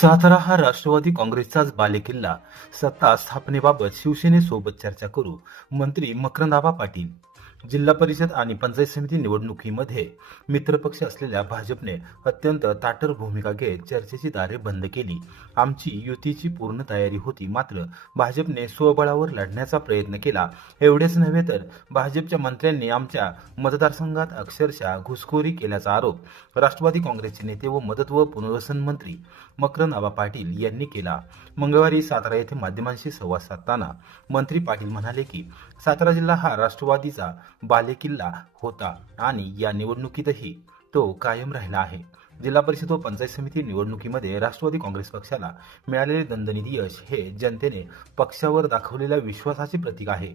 सातारा हा राष्ट्रवादी काँग्रेसचाच बालेकिल्ला. सत्ता स्थापनेबाबत शिवसेनेसोबत चर्चा करू. मंत्री मकरंद पाटील. जिल्हा परिषद आणि पंचायत समिती निवडणुकीमध्ये मित्रपक्ष असलेल्या भाजपने अत्यंत ताठर भूमिका घेत चर्चेची दारे बंद केली. आमची युतीची पूर्ण तयारी होती, मात्र भाजपने स्वबळावर लढण्याचा प्रयत्न केला. एवढेच नव्हे तर भाजपच्या मंत्र्यांनी आमच्या मतदारसंघात अक्षरशः घुसखोरी केल्याचा आरोप राष्ट्रवादी काँग्रेसचे नेते व मदत व पुनर्वसन मंत्री मकरंद पाटील यांनी केला. मंगळवारी सातारा येथे माध्यमांशी संवाद साधताना मंत्री पाटील म्हणाले की सातारा जिल्हा हा राष्ट्रवादीचा बालेकिल्ला होता आणि या निवडणुकीतही तो कायम राहिला आहे. जिल्हा परिषद व पंचायत समिती निवडणुकीमध्ये राष्ट्रवादी काँग्रेस पक्षाला मिळालेले दणदणीत यश हे जनतेने पक्षावर दाखवलेल्या विश्वासाचे प्रतीक आहे.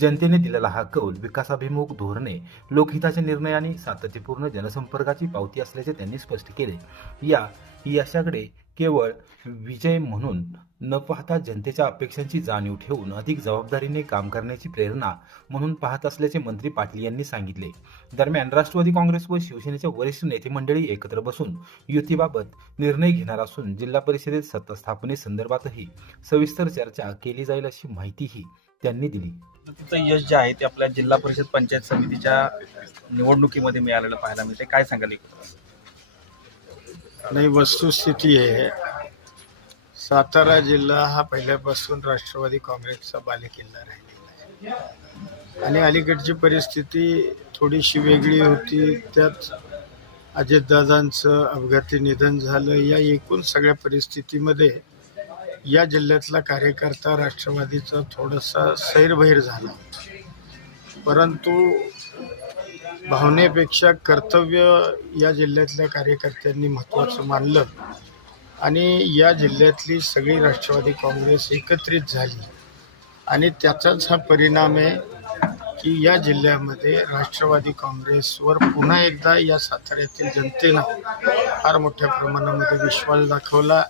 जनतेने दिलेला हा कौल विकासाभिमुख धोरणे, लोकहिताचे निर्णय आणि सातत्यपूर्ण जनसंपर्काची पावती असल्याचे त्यांनी स्पष्ट केले. या यशाकडे केवळ विजय म्हणून न पाहता जनतेच्या अपेक्षांची जाणीव ठेवून अधिक जबाबदारीने काम करण्याची प्रेरणा म्हणून पाहत असल्याचे मंत्री पाटील यांनी सांगितले. दरम्यान राष्ट्रवादी काँग्रेस व शिवसेनेच्या वरिष्ठ नेते मंडळी एकत्र बसून युतीबाबत निर्णय घेणार असून जिल्हा परिषदेत सत्ता स्थापनेसंदर्भातही सविस्तर चर्चा केली जाईल अशी माहितीही त्यांनी दिली. तिचं यश जे आहे ते आपल्या जिल्हा परिषद पंचायत समितीच्या निवडणुकीमध्ये मिळालेलं पाहायला मिळते. काय सांगाल? नाही, वस्तुस्थिती आहे, सातारा जिल्हा हा पहिल्यापासून राष्ट्रवादी काँग्रेसचा बालेकिल्ला राहिलेला आहे आणि अलीकडची परिस्थिती थोडीशी वेगळी होती. त्यात अजितदादांचं अपघाती निधन झालं. या एकूण सगळ्या परिस्थितीमध्ये या जिल्ह्यातला कार्यकर्ता राष्ट्रवादीचा थोडासा सैरभैर झाला, परंतु भावनेपेक्षा कर्तव्य या जिल्ह्यातल्या कार्यकर्त्यांनी महत्त्वाचं मानलं आणि या जिल्ह्यातली सगळी राष्ट्रवादी काँग्रेस एकत्रित झाली आणि त्याचाच हा परिणाम आहे की या जिल्ह्यामध्ये राष्ट्रवादी काँग्रेसवर पुन्हा एकदा या साताऱ्यातील जनतेनं फार मोठ्या प्रमाणामध्ये विश्वास दाखवला.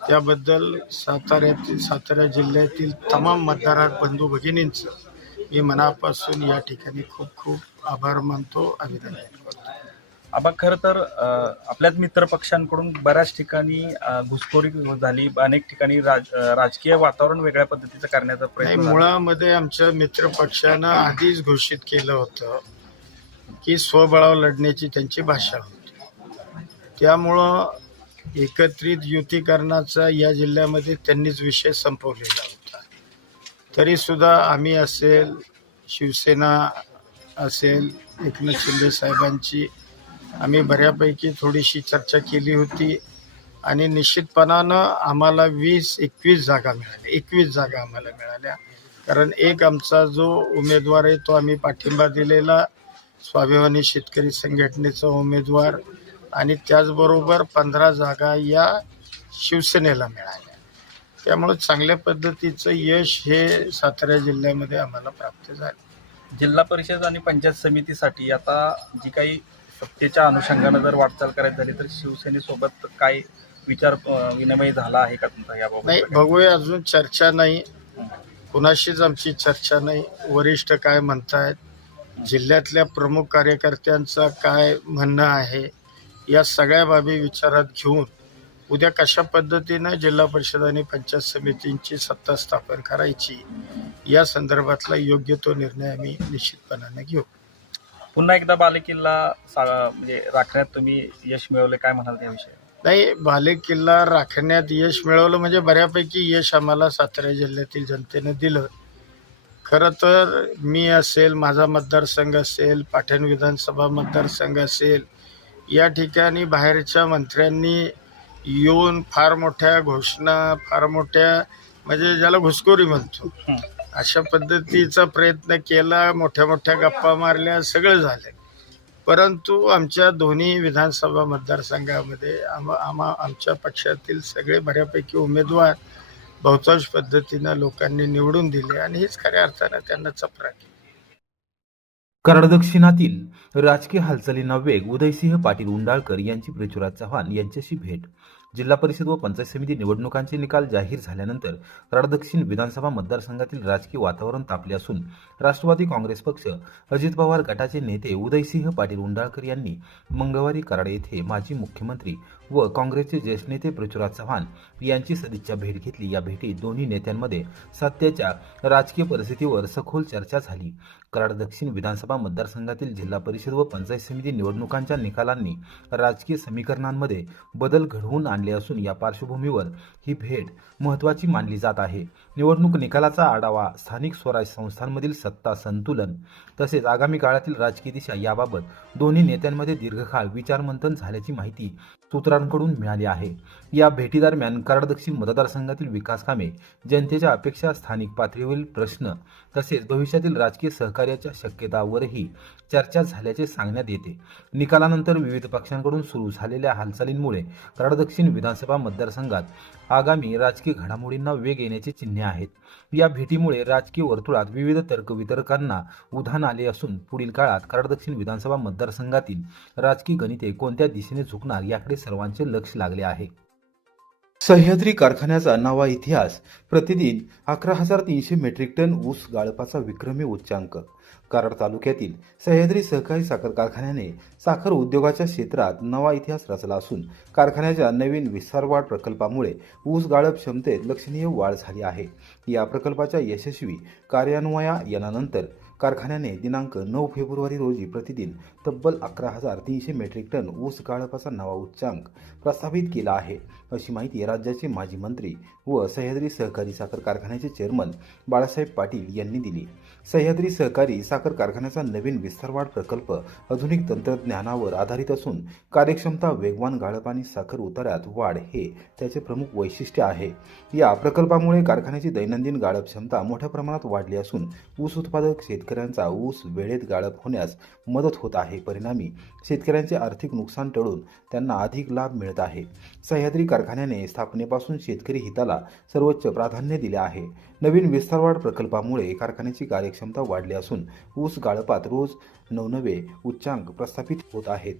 त्याबद्दल सातारा जिल्ह्यातील तमाम मतदार बंधू भगिनींचं मी मनापासून या ठिकाणी खूप खूप आभार मानतो, अभिनंदन करतो. खरं तर आपल्याच मित्र पक्षांकडून बऱ्याच ठिकाणी घुसखोरी झाली, अनेक ठिकाणी राजकीय वातावरण वेगळ्या पद्धतीचं करण्याचा प्रयत्न. मुळामध्ये आमच्या मित्र पक्षानं आधीच घोषित केलं होतं की स्वबळावर लढण्याची त्यांची भाषा होती. त्यामुळं एकत्रित युतीकरणाचा या जिल्ह्यामध्ये त्यांनीच विषय संपवलेला होता. तरी सुद्धा आम्ही असेल, शिवसेना असेल, एकनाथ शिंदे साहेबांची आम्ही बऱ्यापैकी थोडीशी चर्चा केली होती आणि निश्चितपणानं आम्हाला 20-21 जागा मिळाल्या. 21 जागा आम्हाला मिळाल्या, कारण एक आमचा जो उमेदवार आहे तो आम्ही पाठिंबा दिलेला स्वाभिमानी शेतकरी संघटनेचा उमेदवार आणि त्याचबरोबर 15 जागा या शिवसेनेला मिळाल्या. त्यामुळे चांगल्या पद्धतीचं यश हे सातारा जिल्ह्यामध्ये आम्हाला प्राप्त झालं. जिल्हा परिषद आणि पंचायत समितीसाठी आता जी काही सत्तेच्या अनुषंगानं जर वाटचाल करायची झाली तर शिवसेनेसोबत काय विचार विनिमय झाला आहे का तुमचा याबाबत? नाही, बघूया, अजून चर्चा नाही, कुणाशीच आमची चर्चा नाही. वरिष्ठ काय म्हणतायत, जिल्ह्यातल्या प्रमुख कार्यकर्त्यांचं काय म्हणणं आहे, या सगळ्या बाबी विचारात घेऊन उद्या कशा पद्धतीनं जिल्हा परिषद आणि पंचायत समितींची सत्ता स्थापन करायची या संदर्भातला योग्य तो निर्णय आम्ही निश्चितपणाने घेऊ. पुन्हा एकदा बालेकिल्ला म्हणजे राखण्यात तुम्ही यश मिळवले, काय म्हणाल त्याविषयी? नाही, बालेकिल्ला राखण्यात यश मिळवलं म्हणजे बऱ्यापैकी यश आम्हाला सातारा जिल्ह्यातील जनतेनं दिलं. खरं तर मी असेल, माझा मतदारसंघ असेल, पाटण विधानसभा मतदारसंघ असेल, या ठिकाणी बाहेरच्या मंत्र्यांनी येऊन फार मोठ्या घोषणा, फार मोठ्या म्हणजे ज्याला घुसखोरी म्हणतो अशा पद्धतीचा प्रयत्न केला, मोठ्या मोठ्या गप्पा मारल्या, सगळं झालं. परंतु आमच्या दोन्ही विधानसभा मतदारसंघामध्ये आमच्या पक्षातील सगळे बऱ्यापैकी उमेदवार बहुतांश पद्धतीनं लोकांनी निवडून दिले आणि हेच खऱ्या अर्थानं त्यांना चपराक. कराड दक्षिणातील राजकीय हालचालींना वेग. उदयसिंह पाटील उंडाळकर यांची पृथ्वीराज चव्हाण यांच्याशी भेट. जिल्हा परिषद व पंचायत समिती निवडणुकांचे निकाल जाहीर झाल्यानंतर कराड दक्षिण विधानसभा मतदारसंघातील राजकीय वातावरण तापले असून राष्ट्रवादी काँग्रेस पक्ष अजित पवार गटाचे नेते उदयसिंह पाटील उंडाळकर यांनी मंगळवारी कराड येथे माजी मुख्यमंत्री व काँग्रेसचे ज्येष्ठ नेते पृथ्वीराज चव्हाण यांची सदिच्छा भेट घेतली। या भेटीत दोन्ही नेत्यांमध्ये सध्याच्या राजकीय परिस्थितीवर सखोल चर्चा झाली। कराड दक्षिण विधानसभा मतदारसंघातील जिल्हा परिषद व पंचायत समिती निवडणुकांच्या निकालांनी राजकीय समीकरणांमध्ये बदल घडवून आणले असून या पार्श्वभूमीवर ही भेट महत्त्वाची मानली जात आहे। निवडणूक निकालाचा आढावा, स्थानिक स्वराज्य संस्थांमधील सत्ता संतुलन तसेच आगामी काळातील राजकीय दिशा याबाबत दोन्ही नेत्यांमध्ये दीर्घकाळ विचारमंथन झाल्याची माहिती सूत्रांकडून मिळाली आहे। या भेटीदरम्यान कराड दक्षिण मतदारसंघातील विकास कामे, जनतेच्या अपेक्षा, स्थानिक पातळीवरील प्रश्न तसेच भविष्यातील राजकीय सहकार्याच्या शक्यतावरही चर्चा झाल्याचे सांगण्यात येते। निकालानंतर विविध पक्षांकडून सुरू झालेल्या हालचालींमुळे कराड दक्षिण विधानसभा मतदारसंघात आगामी राजकीय घडामोडींना वेग येण्याची चिन्हे आहेत। या भेटीमुळे राजकीय वर्तुळात विविध तर्कवितर्कांना उधाण आले असून पुढील काळात कराड दक्षिण विधानसभा मतदारसंघातील राजकीय गणिते कोणत्या दिशेने झुकणार याकडे सर्वांचे लक्ष लागले आहे। सह्याद्री कारखान्याचा नवा इतिहास, प्रतिदिन 11,300 मेट्रिक टन ऊस गाळपाचा विक्रमी उच्चांक। कराड तालुक्यातील सह्याद्री सहकारी साखर कारखान्याने साखर उद्योगाच्या क्षेत्रात नवा इतिहास रचला असून कारखान्याच्या नवीन विस्तारवाढ प्रकल्पामुळे ऊस गाळप क्षमतेत लक्षणीय वाढ झाली आहे। या प्रकल्पाच्या यशस्वी कार्यान्वयनानंतर कारखान्याने दिनांक 9 फेब्रुवारी रोजी प्रतिदिन तब्बल 11,300 मेट्रिक टन ऊस गाळपाचा नवा उच्चांक प्रस्थापित केला आहे, अशी माहिती राज्याचे माजी मंत्री व सह्याद्री सहकारी साखर कारखान्याचे चेअरमन बाळासाहेब पाटील यांनी दिली। सह्याद्री सहकारी साखर कारखान्याचा नवीन विस्तारवाढ प्रकल्प आधुनिक तंत्रज्ञानावर आधारित असून कार्यक्षमता, वेगवान गाळप आणि साखर उतार्यात वाढ हे त्याचे प्रमुख वैशिष्ट्य आहे। या प्रकल्पामुळे कारखान्याची दैनंदिन गाळप क्षमता मोठ्या प्रमाणात वाढली असून ऊस उत्पादक शेतकऱ्यांचा ऊस वेळेत गाळप होण्यास मदत होत आहे। परिणामी शेतकऱ्यांचे आर्थिक नुकसान टळून त्यांना अधिक लाभ मिळत आहे। सह्याद्री कारखान्याने स्थापनेपासून शेतकरी हिताला सर्वोच्च प्राधान्य दिले आहे। नवीन विस्तारवाढ प्रकल्पामुळे कारखान्याची कार्यक्षमता वाढली असून ऊस गाळपात रोज नवनवे उच्चांक प्रस्थापित होत आहेत।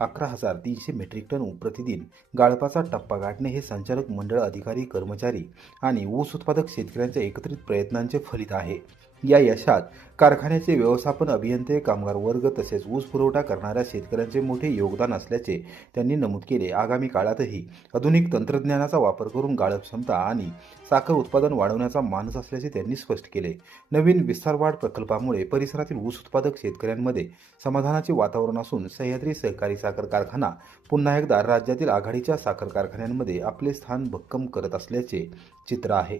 11,300 मेट्रिक टन प्रतिदिन गाळपाचा टप्पा गाठणे हे संचालक मंडळ, अधिकारी, कर्मचारी आणि ऊस उत्पादक शेतकऱ्यांच्या एकत्रित प्रयत्नांचे फलित आहे। या यशात कारखान्याचे व्यवस्थापन, अभियंते, कामगार वर्ग तसेच ऊस पुरवठा करणाऱ्या शेतकऱ्यांचे मोठे योगदान असल्याचे त्यांनी नमूद केले। आगामी काळातही आधुनिक तंत्रज्ञानाचा वापर करून गाळप क्षमता आणि साखर उत्पादन वाढवण्याचा मानस असल्याचे त्यांनी स्पष्ट केले। नवीन विस्तारवाढ प्रकल्पामुळे परिसरातील ऊस उत्पादक शेतकऱ्यांमध्ये समाधानाचे वातावरण असून सह्याद्री सहकारी साखर कारखाना पुन्हा एकदा राज्यातील आघाडीच्या साखर कारखान्यांमध्ये आपले स्थान भक्कम करत असल्याचे चित्र आहे।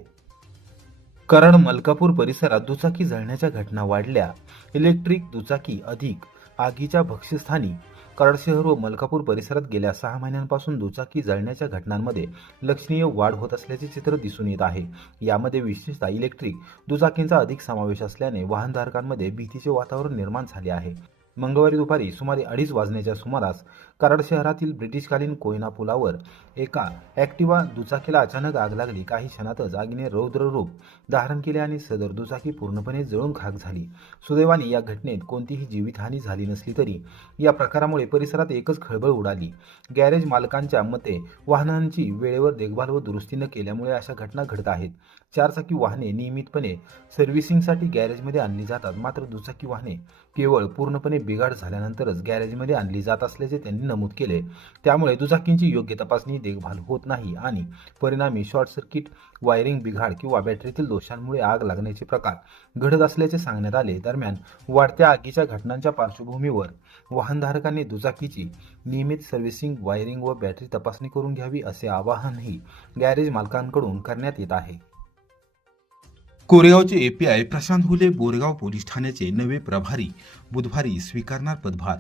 कराड मलकापूर परिसरात दुचाकी जळण्याच्या घटना वाढल्या। इलेक्ट्रिक दुचाकी अधिक आगीच्या भक्ष्यस्थानी। कराड शहर व मलकापूर परिसरात गेल्या 6 महिन्यांपासून दुचाकी जळण्याच्या घटनांमध्ये लक्षणीय वाढ होत असल्याचे चित्र दिसून येत आहे। यामध्ये विशेषतः इलेक्ट्रिक दुचाकींचा अधिक समावेश असल्याने वाहनधारकांमध्ये भीतीचे वातावरण निर्माण झाले आहे। मंगळवारी दुपारी सुमारे 2:30 वाजण्याच्या सुमारास कराड शहरातील ब्रिटिशकालीन कोयना पुलावर एका ॲक्टिवा दुचाकीला अचानक आग लागली। काही क्षणातच आगीने रौद्र रूप धारण केले आणि सदर दुचाकी पूर्णपणे जळून खाक झाली। सुदैवाने या घटनेत कोणतीही जीवितहानी झाली नसली तरी या प्रकारामुळे परिसरात एकच खळबळ उडाली। गॅरेज मालकांच्या मते वाहनांची वेळेवर देखभाल व दुरुस्ती न केल्यामुळे अशा घटना घडत आहेत। 4 चाकी वाहने नियमितपणे सर्व्हिसिंगसाठी गॅरेजमध्ये आणली जातात, मात्र दुचाकी वाहने केवळ पूर्णपणे बिघाड झाल्यानंतरच गॅरेजमध्ये आणली जात असल्याचे त्यांनी नमूद केले। त्यामुळे दुचाकींची योग्य तपासणी, देखभाल होत नाही आणि परिणामी शॉर्ट सर्किट, वायरिंग बिघाड किंवा बॅटरीतील दोषांमुळे आग लागण्याचे प्रकार घडत असल्याचे सांगण्यात आले। दरम्यान वाढत्या आगीच्या घटनांच्या पार्श्वभूमीवर वाहनधारकांनी दुचाकीची नियमित सर्व्हिसिंग, वायरिंग व बॅटरी तपासणी करून घ्यावी असे आवाहनही गॅरेज मालकांकडून करण्यात येत आहे। कोरेगावचे एपीआय प्रशांत हुले बोरगाव पोलीस ठाण्याचे नवे प्रभारी बुधवारी स्वीकारणार पदभार।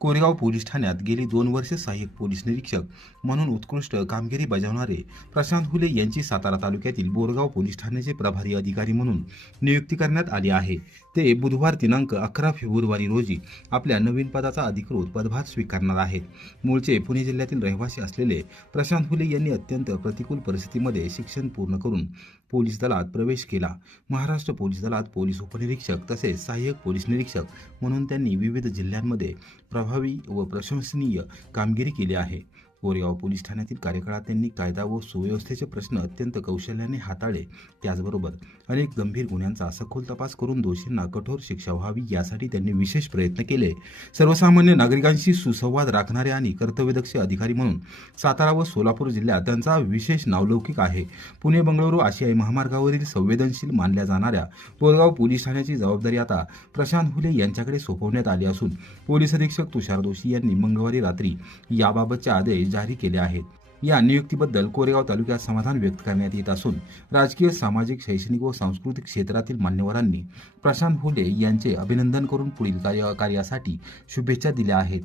कोरेगाव पोलीस ठाण्यात गेली 2 वर्षे सहाय्यक पोलीस निरीक्षक म्हणून उत्कृष्ट कामगिरी बजावणारे प्रशांत हुले यांची सातारा तालुक्यातील बोरगाव पोलीस ठाण्याचे प्रभारी अधिकारी म्हणून नियुक्ती करण्यात आली आहे। ते बुधवार दिनांक 11 फेब्रुवारी रोजी आपल्या नवीन पदाचा अधिकृत पदभार स्वीकारणार आहेत। मूळचे पुणे जिल्ह्यातील रहिवासी असलेले प्रशांत हुले यांनी अत्यंत प्रतिकूल परिस्थितीमध्ये शिक्षण पूर्ण करून पोलीस दलात प्रवेश केला। महाराष्ट्र पोलीस दलात पोलीस उपनिरीक्षक तसेच सहाय्यक पोलीस निरीक्षक म्हणून त्यांनी विविध जिल्ह्यांमध्ये प्रभावी व प्रशंसनीय कामगिरी केली आहे। कोरेगाव पोलीस ठाण्यातील कार्यकाळात त्यांनी कायदा व सुव्यवस्थेचे प्रश्न अत्यंत कौशल्याने हाताळले. त्याचबरोबर अनेक गंभीर गुन्ह्यांचा सखोल तपास करून दोषींना कठोर शिक्षा व्हावी यासाठी त्यांनी विशेष प्रयत्न केले. सर्वसामान्य नागरिकांशी सुसंवाद राखणारे आणि कर्तव्यदक्ष अधिकारी म्हणून सातारा व सोलापूर जिल्ह्यात त्यांचा विशेष नावलौकिक आहे. पुणे बंगळुरू आशियाई महामार्गावरील संवेदनशील मानल्या जाणाऱ्या कोरेगाव पोलीस ठाण्याची जबाबदारी आता प्रशांत हुले यांच्याकडे सोपवण्यात आली असून पोलीस अधीक्षक तुषार दोशी यांनी मंगळवारी रात्री याबाबतचे आदेश जारी केले आहेत. या नियुक्तीबद्दल कोरेगाव तालुक्यात समाधान व्यक्त करण्यात येत असून राजकीय, सामाजिक, शैक्षणिक व सांस्कृतिक क्षेत्रातील मान्यवरांनी प्रशांत हुले यांचे अभिनंदन करून पुढील कार्यासाठी शुभेच्छा दिल्या आहेत.